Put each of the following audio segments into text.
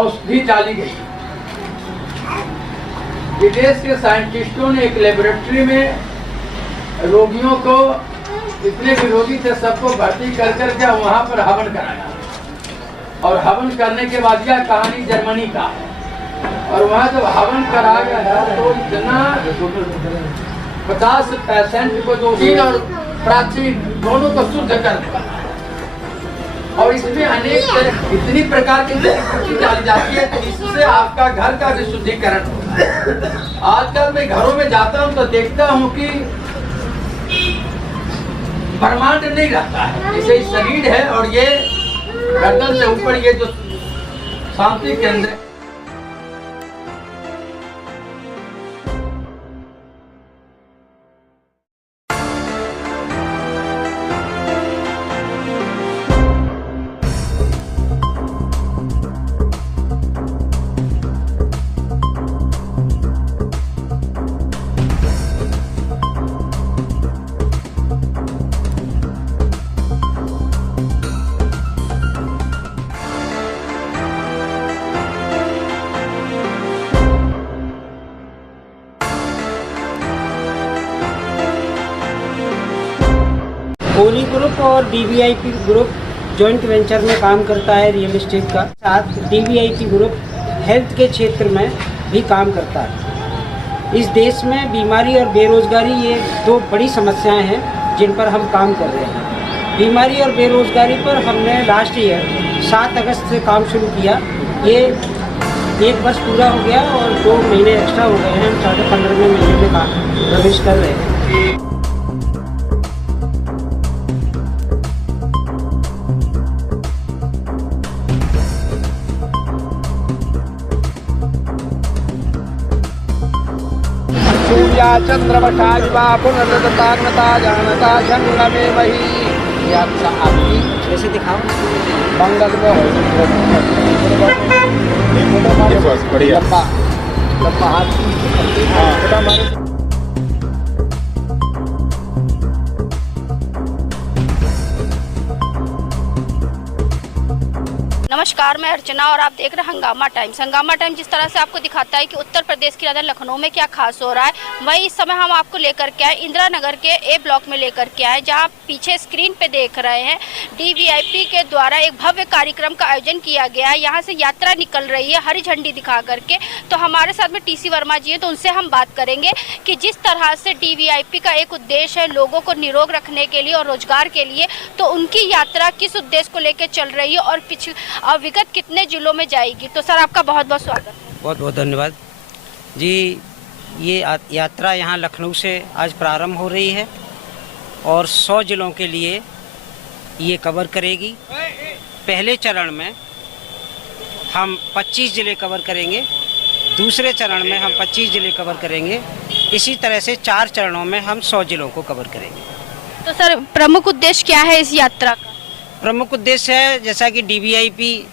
औषधि डाली गई। विदेश के साइंटिस्टों ने एक लेबोरेटरी में रोगियों को, जितने भी रोगी थे सबको भर्ती कर करके वहाँ पर हवन कराया, और हवन करने के बाद यह कहानी जर्मनी का है। और वहाँ जब हवन कराया गया तो इतना 50% को जो और प्राचीन दोनों को शुद्ध कर दिया, और इसमें अनेक तरह इतनी प्रकार की जड़ी डाली जाती है तो इससे आपका घर का भी शुद्धिकरण होता है। आजकल मैं घरों में जाता हूँ तो देखता हूँ कि ब्रह्मांड नहीं रहता है, जैसे शरीर है और ये गर्दन से ऊपर ये जो शांति केंद्र है। कोली ग्रुप और डीवीआईपी ग्रुप जॉइंट वेंचर में काम करता है रियल एस्टेट का। साथ डीवीआईपी ग्रुप हेल्थ के क्षेत्र में भी काम करता है। इस देश में बीमारी और बेरोजगारी ये दो बड़ी समस्याएं हैं जिन पर हम काम कर रहे हैं। बीमारी और बेरोजगारी पर हमने लास्ट ईयर 7 अगस्त से काम शुरू किया। ये 1 वर्ष पूरा हो गया और 2 महीने एक्स्ट्रा हो गए हैं। हम 15वें महीने में काम प्रवेश कर रहे हैं। चंद्रवशा युवा पुनर्दताग्नता जानता संगमे वही। ये आपका आपकी कैसे दिखाओ मंगल में हो बढ़िया लंबा हाथ। नमस्कार, मैं अर्चना और आप देख रहे हैं हंगामा टाइम्स। हंगामा टाइम्स जिस तरह से आपको दिखाता है कि उत्तर प्रदेश की राजधानी लखनऊ में क्या खास हो रहा है, वही इस समय हम आपको लेकर के आए इंदिरा नगर के ए ब्लॉक में लेकर के आए, जहां पीछे स्क्रीन पे देख रहे हैं डीवीआईपी के द्वारा एक भव्य कार्यक्रम का आयोजन किया गया है। यहाँ से यात्रा निकल रही है हरी झंडी दिखा करके। तो हमारे साथ में टीसी वर्मा जी है, तो उनसे हम बात करेंगे कि जिस तरह से डीवीआईपी का एक उद्देश्य है लोगों को निरोग रखने के लिए और रोजगार के लिए, तो उनकी यात्रा किस उद्देश्य को लेकर चल रही है और विगत कितने जिलों में जाएगी। तो सर आपका बहुत बहुत स्वागत है। बहुत बहुत धन्यवाद जी। ये यात्रा यहाँ लखनऊ से आज प्रारंभ हो रही है और 100 जिलों के लिए ये कवर करेगी। पहले चरण में हम 25 जिले कवर करेंगे, दूसरे चरण में हम 25 जिले कवर करेंगे। इसी तरह से 4 चरणों में हम 100 जिलों को कवर करेंगे। तो सर प्रमुख उद्देश्य क्या है इस यात्रा का? प्रमुख उद्देश्य है जैसा कि डीवीआईपी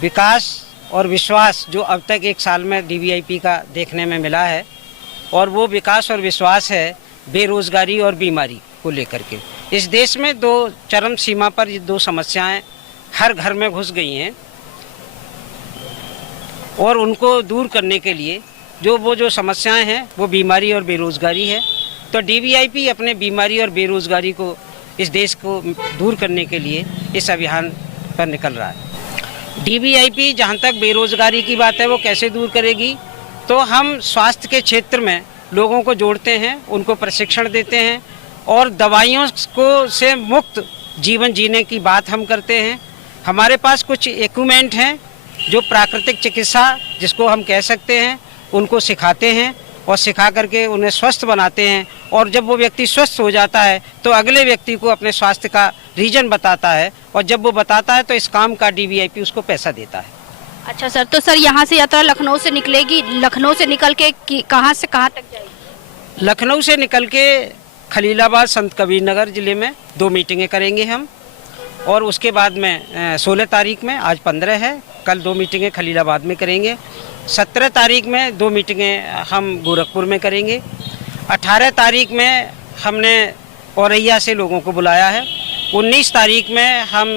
विकास और विश्वास जो अब तक 1 साल में डीवीआईपी का देखने में मिला है, और वो विकास और विश्वास है बेरोजगारी और बीमारी को लेकर के। इस देश में 2 चरम सीमा पर ये 2 समस्याएं हर घर में घुस गई हैं, और उनको दूर करने के लिए जो समस्याएं हैं वो बीमारी और बेरोजगारी है। तो डीवीआईपी अपने बीमारी और बेरोजगारी को, इस देश को दूर करने के लिए इस अभियान पर निकल रहा है। डीवीआईपी जहाँ तक बेरोजगारी की बात है वो कैसे दूर करेगी, तो हम स्वास्थ्य के क्षेत्र में लोगों को जोड़ते हैं, उनको प्रशिक्षण देते हैं, और दवाइयों को से मुक्त जीवन जीने की बात हम करते हैं। हमारे पास कुछ इक्विपमेंट हैं जो प्राकृतिक चिकित्सा जिसको हम कह सकते हैं, उनको सिखाते हैं और सिखा करके उन्हें स्वस्थ बनाते हैं। और जब वो व्यक्ति स्वस्थ हो जाता है तो अगले व्यक्ति को अपने स्वास्थ्य का रीजन बताता है, और जब वो बताता है तो इस काम का डीवीआईपी उसको पैसा देता है। अच्छा सर, तो सर यहाँ से यात्रा लखनऊ से निकलेगी, लखनऊ से निकल के कहाँ से कहाँ तक जाएगी? लखनऊ से निकल के खलीलाबाद संत कबीर नगर ज़िले में 2 मीटिंगें करेंगे हम, और उसके बाद में 16 तारीख में, आज 15 है, कल 2 मीटिंगें खलीलाबाद में करेंगे। 17 तारीख में 2 मीटिंगें हम गोरखपुर में करेंगे। 18 तारीख में हमने औरैया से लोगों को बुलाया है। 19 तारीख में हम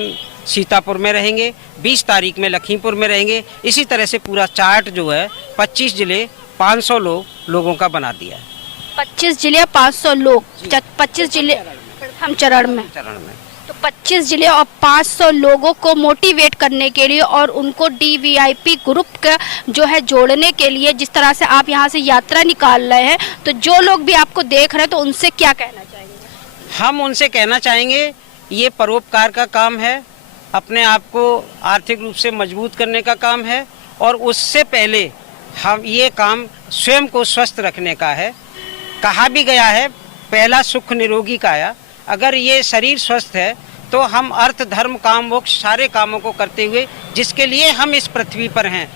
सीतापुर में रहेंगे, 20 तारीख में लखीमपुर में रहेंगे। इसी तरह से पूरा चार्ट जो है 25 जिले 500 लोगों का बना दिया है। 25 जिले 500 लोग, 25 जिले प्रथम चरण में। तो 25 जिले और 500 लोगों को मोटिवेट करने के लिए और उनको DVIP ग्रुप का जो है जोड़ने के लिए जिस तरह से आप यहाँ से यात्रा निकाल रहे हैं, तो जो लोग भी आपको देख रहे हैं तो उनसे क्या कहना चाहेंगे? हम उनसे कहना चाहेंगे ये परोपकार का काम है, अपने आप को आर्थिक रूप से मजबूत करने का काम है, और उससे पहले हम ये काम स्वयं को स्वस्थ रखने का है। कहा भी गया है पहला सुख निरोगी काया। अगर ये शरीर स्वस्थ है तो हम अर्थ धर्म काम मोक्ष सारे कामों को करते हुए जिसके लिए हम इस पृथ्वी पर हैं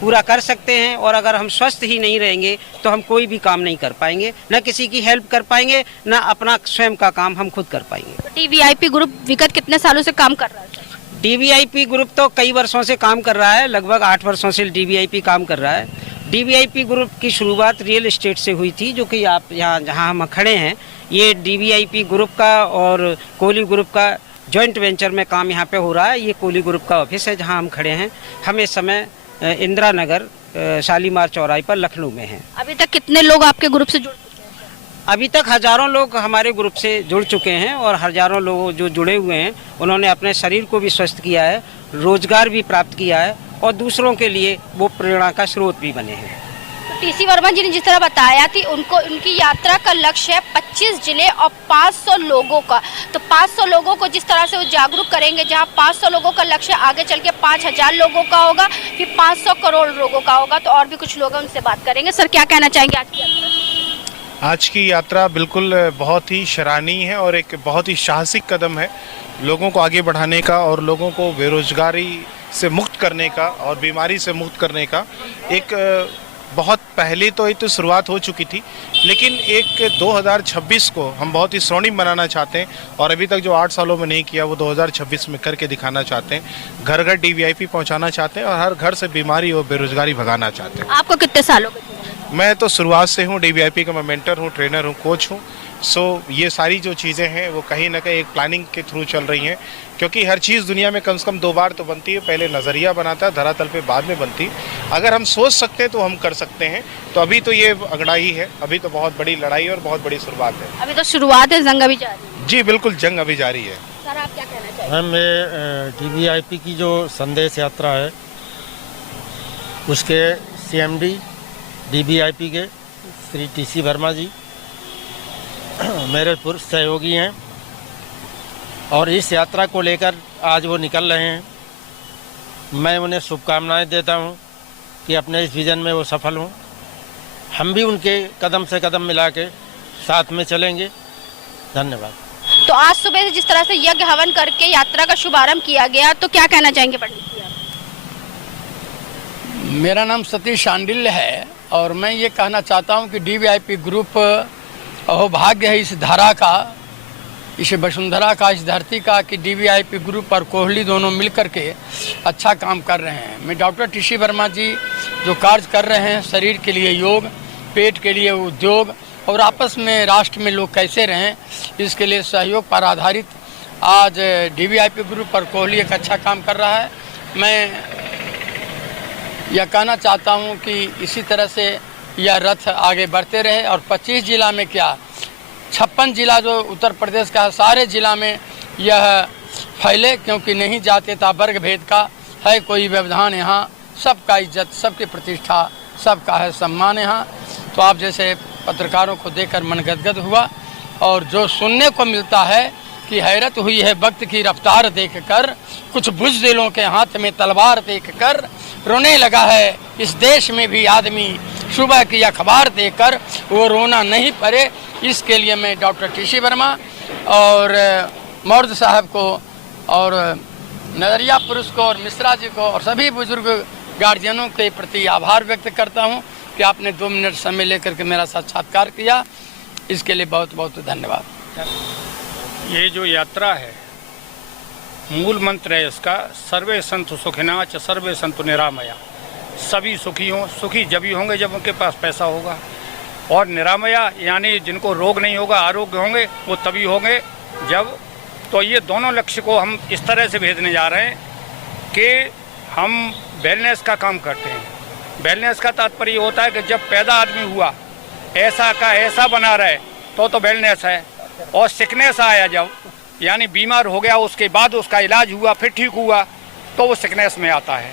पूरा कर सकते हैं। और अगर हम स्वस्थ ही नहीं रहेंगे तो हम कोई भी काम नहीं कर पाएंगे, न किसी की हेल्प कर पाएंगे, न अपना स्वयं का काम हम खुद कर पाएंगे। DVIP ग्रुप विगत कितने सालों से काम कर रहा है? DVIP ग्रुप तो कई वर्षों से काम कर रहा है, लगभग 8 वर्षों से DVIP काम कर रहा है। DVIP ग्रुप की शुरुआत रियल एस्टेट से हुई थी, जो कि आप यहाँ जहाँ हम खड़े हैं ये DVIP ग्रुप का और कोहली ग्रुप का जॉइंट वेंचर में काम यहाँ पे हो रहा है। ये कोहली ग्रुप का ऑफिस है जहाँ हम खड़े हैं। हम इस समय इंदिरा नगर शालीमार चौराहे पर लखनऊ में हैं। अभी तक कितने लोग आपके ग्रुप से जुड़ चुके हैं? अभी तक हजारों लोग हमारे ग्रुप से जुड़ चुके हैं और हजारों लोग जो जुड़े हुए हैं उन्होंने अपने शरीर को भी स्वस्थ किया है, रोजगार भी प्राप्त किया है और दूसरों के लिए वो प्रेरणा का स्रोत भी बने हैं। तो TC वर्मा जी ने जिस तरह बताया थी उनकी यात्रा का लक्ष्य है 25 जिले और 500 लोगों का। तो 500 लोगों को जिस तरह से वो जागरूक करेंगे, जहां 500 लोगों का लक्ष्य आगे चल के 5000 लोगों का होगा, फिर 500 करोड़ लोगों का होगा। तो और भी कुछ लोग उनसे बात करेंगे। सर क्या कहना चाहेंगे आज की यात्रा? आज की यात्रा बिल्कुल बहुत ही सराहनीय है और एक बहुत ही साहसिक कदम है लोगों को आगे बढ़ाने का और लोगों को बेरोजगारी से मुक्त करने का और बीमारी से मुक्त करने का। एक बहुत पहले तो ये तो शुरुआत हो चुकी थी, लेकिन एक 2026 को हम बहुत ही स्वर्णिम बनाना चाहते हैं और अभी तक जो 8 सालों में नहीं किया वो 2026 में करके दिखाना चाहते हैं। घर घर DVIP पहुंचाना चाहते हैं और हर घर से बीमारी और बेरोजगारी भगाना चाहते हैं। आपको कितने सालों के? मैं तो शुरुआत से हूँ DVIP का, मैं मेंटर हूँ, ट्रेनर हूँ, कोच हूँ। ये सारी जो चीज़ें हैं वो कहीं ना कहीं एक प्लानिंग के थ्रू चल रही हैं, क्योंकि हर चीज़ दुनिया में कम से कम 2 बार तो बनती है। पहले नज़रिया बनाता है धरातल पे, बाद में बनती। अगर हम सोच सकते हैं तो हम कर सकते हैं। तो अभी तो ये अगड़ाई है, अभी तो बहुत बड़ी लड़ाई और बहुत बड़ी शुरुआत है। अभी तो शुरुआत है, जंग अभी जारी है। जी बिल्कुल, जंग अभी जारी है। सर आप क्या कहना चाहेंगे? मैम मैं DVIP की जो संदेश यात्रा है उसके CMD DVIP के श्री TC वर्मा जी मेरे पूर्व सहयोगी हैं और इस यात्रा को लेकर आज वो निकल रहे हैं। मैं उन्हें शुभकामनाएं देता हूं कि अपने इस विज़न में वो सफल हों। हम भी उनके कदम से कदम मिला के साथ में चलेंगे। धन्यवाद। तो आज सुबह से जिस तरह से यज्ञ हवन करके यात्रा का शुभारंभ किया गया, तो क्या कहना चाहेंगे पंडित जी आप? मेरा नाम सतीश शांडिल्य है और मैं ये कहना चाहता हूँ कि DVIP ग्रुप अहोभाग्य है इस धारा का, इस वसुंधरा का, इस धरती का कि DVIP ग्रुप और कोहली दोनों मिलकर के अच्छा काम कर रहे हैं। मैं डॉक्टर TC वर्मा जी जो कार्य कर रहे हैं शरीर के लिए योग, पेट के लिए उद्योग और आपस में राष्ट्र में लोग कैसे रहें, इसके लिए सहयोग पर आधारित आज DVIP ग्रुप और कोहली एक अच्छा काम कर रहा है। मैं यह कहना चाहता हूँ कि इसी तरह से यह रथ आगे बढ़ते रहे और 25 जिला में क्या 56 जिला जो उत्तर प्रदेश का है, सारे जिला में यह फैले, क्योंकि नहीं जातीयता वर्ग भेद का है कोई व्यवधान। यहाँ सबका इज्जत, सबकी प्रतिष्ठा, सबका है सम्मान यहाँ। तो आप जैसे पत्रकारों को देखकर मन गदगद हुआ और जो सुनने को मिलता है कि हैरत हुई है वक्त की रफ्तार देखकर, कुछ बुज़दिलों के हाथ में तलवार देखकर, रोने लगा है इस देश में भी आदमी सुबह की अखबार देखकर, वो रोना नहीं पड़े। इसके लिए मैं डॉक्टर TC वर्मा और मौर्द साहब को और नजरिया पुरुष को और मिश्रा जी को और सभी बुजुर्ग गार्जियनों के प्रति आभार व्यक्त करता हूं कि आपने 2 मिनट समय लेकर के मेरा साक्षात्कार किया। इसके लिए बहुत बहुत धन्यवाद। ये जो यात्रा है, मूल मंत्र है इसका सर्वे संतु सुखिना च सर्वे संतु निरामया। सभी सुखी हों। सुखी जब ही होंगे जब उनके पास पैसा होगा, और निरामया यानी जिनको रोग नहीं होगा, आरोग्य होंगे, वो तभी होंगे जब तो ये दोनों लक्ष्य को हम इस तरह से भेजने जा रहे हैं कि हम वेलनेस का काम करते हैं। वेलनेस का तात्पर्य होता है कि जब पैदा आदमी हुआ ऐसा का ऐसा बना रहे तो वेलनेस है, और सिकनेस आया जब यानी बीमार हो गया उसके बाद उसका इलाज हुआ फिर ठीक हुआ तो वो सिकनेस में आता है।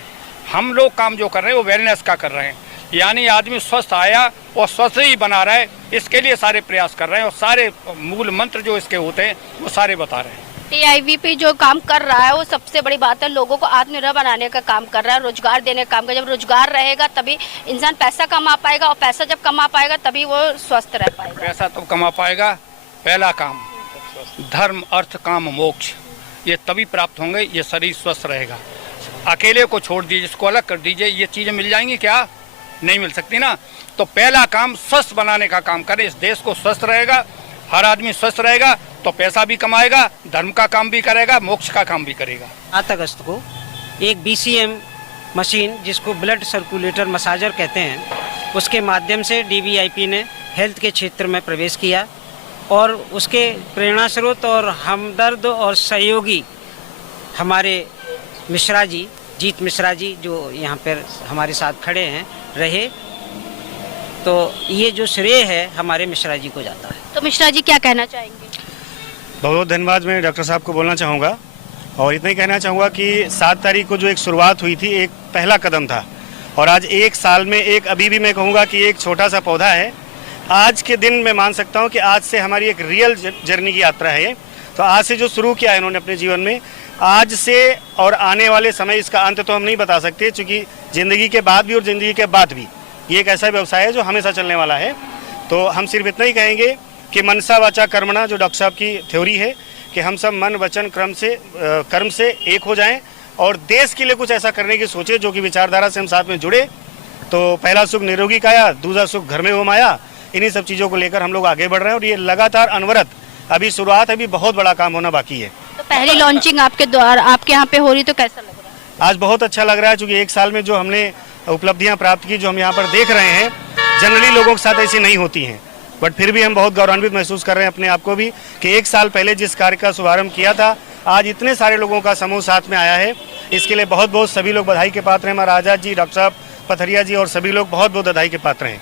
हम लोग काम जो कर रहे हैं वो वेलनेस का कर रहे हैं, यानी आदमी स्वस्थ आया और स्वस्थ ही बना रहे, इसके लिए सारे प्रयास कर रहे हैं और सारे मूल मंत्र जो इसके होते हैं वो सारे बता रहे हैं। DIVP जो काम कर रहा है वो सबसे बड़ी बात है, लोगों को आत्मनिर्भर बनाने का काम कर रहा है, रोजगार देने का काम कर। जब रोजगार रहेगा तभी इंसान पैसा कमा पाएगा, और पैसा जब कमा पाएगा तभी वो स्वस्थ रह पाएगा। पैसा तो कमा पाएगा, पहला काम धर्म अर्थ काम मोक्ष ये तभी प्राप्त होंगे, ये शरीर स्वस्थ रहेगा। अकेले को छोड़ दीजिए, इसको अलग कर दीजिए, ये चीज़ें मिल जाएंगी क्या? नहीं मिल सकती ना। तो पहला काम स्वस्थ बनाने का काम करें, इस देश को स्वस्थ रहेगा, हर आदमी स्वस्थ रहेगा तो पैसा भी कमाएगा, धर्म का काम भी करेगा, मोक्ष का काम भी करेगा। 7 अगस्त को एक BCM मशीन जिसको ब्लड सर्कुलेटर मसाजर कहते हैं उसके माध्यम से DVIP ने हेल्थ के क्षेत्र में प्रवेश किया, और उसके प्रेरणा स्रोत और हमदर्द और सहयोगी हमारे मिश्रा जी, जीत मिश्रा जी जो यहाँ पर हमारे साथ खड़े हैं रहे, तो ये जो श्रेय है हमारे मिश्रा जी को जाता है। तो मिश्रा जी क्या कहना चाहेंगे? बहुत बहुत धन्यवाद। मैं डॉक्टर साहब को बोलना चाहूँगा और इतना ही कहना चाहूँगा कि 7 तारीख को जो एक शुरुआत हुई थी एक पहला कदम था, और आज 1 साल में एक अभी भी मैं कहूँगा कि एक छोटा सा पौधा है। आज के दिन मैं मान सकता हूँ कि आज से हमारी एक रियल जर्नी की यात्रा है। तो आज से जो शुरू किया है इन्होंने अपने जीवन में, आज से और आने वाले समय इसका अंत तो हम नहीं बता सकते, क्योंकि ज़िंदगी के बाद भी और ज़िंदगी के बाद भी ये एक ऐसा व्यवसाय है जो हमेशा चलने वाला है। तो हम सिर्फ इतना ही कहेंगे कि मनसा वाचा कर्मणा जो डॉक्टर साहब की थ्योरी है कि हम सब मन वचन कर्म से एक हो जाएं और देश के लिए कुछ ऐसा करने की सोचे जो कि विचारधारा से हम साथ में जुड़े। तो पहला सुख निरोगी काया, दूसरा सुख घर में हो माया, इन्हीं सब चीज़ों को लेकर हम लोग आगे बढ़ रहे हैं और ये लगातार अनवरत अभी शुरुआत है, अभी बहुत बड़ा काम होना बाकी है। तो पहली लॉन्चिंग आपके द्वारा आपके यहाँ पे हो रही, तो कैसा लग रहा है? आज बहुत अच्छा लग रहा है, क्योंकि 1 साल में जो हमने उपलब्धियां प्राप्त की, जो हम यहाँ पर देख रहे हैं, जनरली लोगों के साथ ऐसी नहीं होती हैं, बट फिर भी हम बहुत गौरवान्वित महसूस कर रहे हैं अपने आप को भी कि 1 साल पहले जिस कार्य का शुभारंभ किया था आज इतने सारे लोगों का समूह साथ में आया है। इसके लिए बहुत बहुत सभी लोग बधाई के पात्र हैं। हमारा आजाद जी, डॉक्टर साहब पथरिया जी और सभी लोग बहुत बहुत बधाई के पात्र हैं।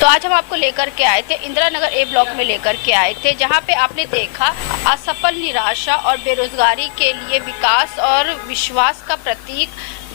तो आज हम आपको लेकर के आए थे इंदिरा नगर A ब्लॉक में लेकर के आए थे, जहां पे आपने देखा असफल, निराशा और बेरोजगारी के लिए विकास और विश्वास का प्रतीक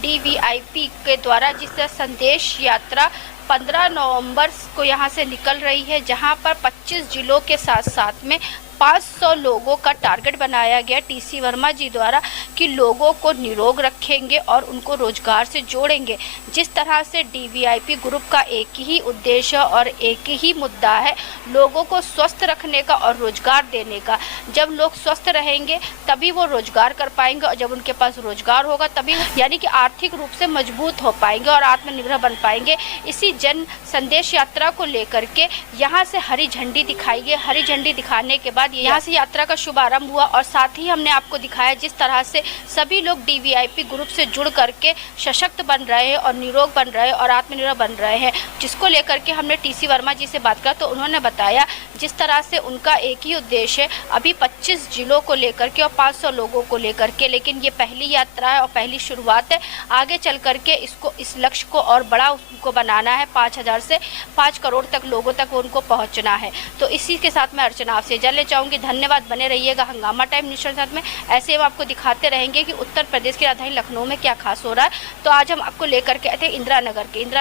DVIP के द्वारा जिस संदेश यात्रा 15 नवंबर को यहां से निकल रही है, जहां पर 25 जिलों के साथ साथ में 500 लोगों का टारगेट बनाया गया TC वर्मा जी द्वारा कि लोगों को निरोग रखेंगे और उनको रोजगार से जोड़ेंगे। जिस तरह से DVIP ग्रुप का एक ही उद्देश्य और एक ही मुद्दा है, लोगों को स्वस्थ रखने का और रोजगार देने का। जब लोग स्वस्थ रहेंगे तभी वो रोजगार कर पाएंगे, और जब उनके पास रोजगार होगा तभी यानी कि आर्थिक रूप से मजबूत हो पाएंगे और आत्मनिर्भर बन पाएंगे। इसी जन संदेश यात्रा को लेकर के यहाँ से हरी झंडी दिखाई गई। हरी झंडी दिखाने के बाद यहाँ से यात्रा का शुभारंभ हुआ, और साथ ही हमने आपको दिखाया जिस तरह से सभी लोग DVIP ग्रुप से जुड़ करके सशक्त बन रहे हैं और निरोग बन रहे हैं और आत्मनिर्भर बन रहे हैं। जिसको लेकर के हमने TC वर्मा जी से बात करा तो उन्होंने बताया जिस तरह से उनका एक ही उद्देश्य है अभी 25 जिलों को लेकर के और 500 लोगों को लेकर के, लेकिन ये पहली यात्रा है और पहली शुरुआत है। आगे चल करके इस लक्ष्य को और बड़ा उनको बनाना है, 5000 से 5 करोड़ तक लोगों तक उनको पहुँचना है। तो इसी के साथ मैं अर्चना आपसे इजाज़त चाहूँगी। धन्यवाद, बने रहिएगा हंगामा टाइम न्यूज़ के साथ में। ऐसे हम आपको दिखाते रहेंगे कि उत्तर प्रदेश की राजधानी लखनऊ में क्या खास हो रहा है। तो आज हम आपको लेकर के आए थे इंदिरा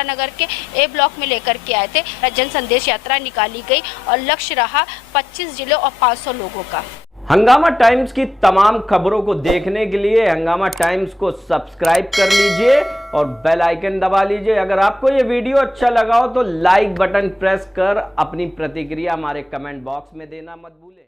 नगर के A ब्लॉक में लेकर के आए थे। जन संदेश यात्रा निकाली गई और लक्ष्य रहा 25 जिलों और 500 लोगों का। हंगामा टाइम्स की तमाम खबरों को देखने के लिए हंगामा टाइम्स को सब्सक्राइब कर लीजिए और बेल आइकन दबा लीजिए। अगर आपको ये वीडियो अच्छा लगा हो तो लाइक बटन प्रेस कर अपनी प्रतिक्रिया हमारे कमेंट बॉक्स में देना मत भूलें।